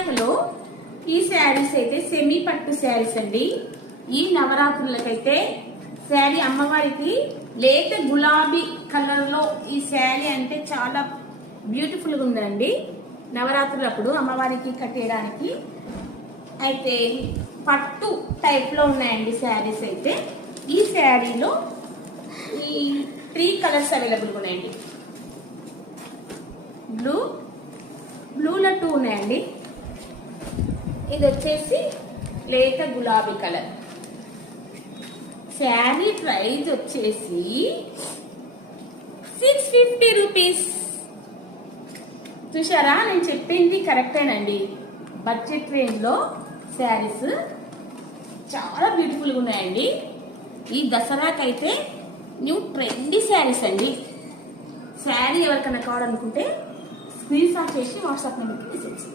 విశాఖలో ఈ శారీస్ అయితే సెమీ పట్టు శారీస్ అండి. ఈ నవరాత్రులకైతే శారీ అమ్మవారికి లేత గులాబీ కలర్ లో ఈ శారీ అంటే చాలా బ్యూటిఫుల్ గా ఉందండి. నవరాత్రులప్పుడు అమ్మవారికి కట్టేయడానికి అయితే పట్టు టైప్ లో ఉన్నాయండి శారీస్. అయితే ఈ శారీలో ఈ 3 కలర్స్ అవైలబుల్ ఉన్నాయండి. బ్లూలో 2 ఉన్నాయండి. ఇది వచ్చేసి లేత గులాబీ కలర్. శారీ ప్రైస్ వచ్చేసి 650 రూపీస్. చూసారా, నేను చెప్పింది కరెక్టేనండి. బడ్జెట్ రేంజ్ లో శారీస్ చాలా బ్యూటిఫుల్ గా ఉన్నాయండి. ఈ దసరాకైతే న్యూ ట్రెండీ శారీస్ అండి. శారీ ఎవరికైనా కావాలనుకుంటే స్క్రీన్ షాట్ చేసి వాట్సాప్ నెంబర్కి తీసేసి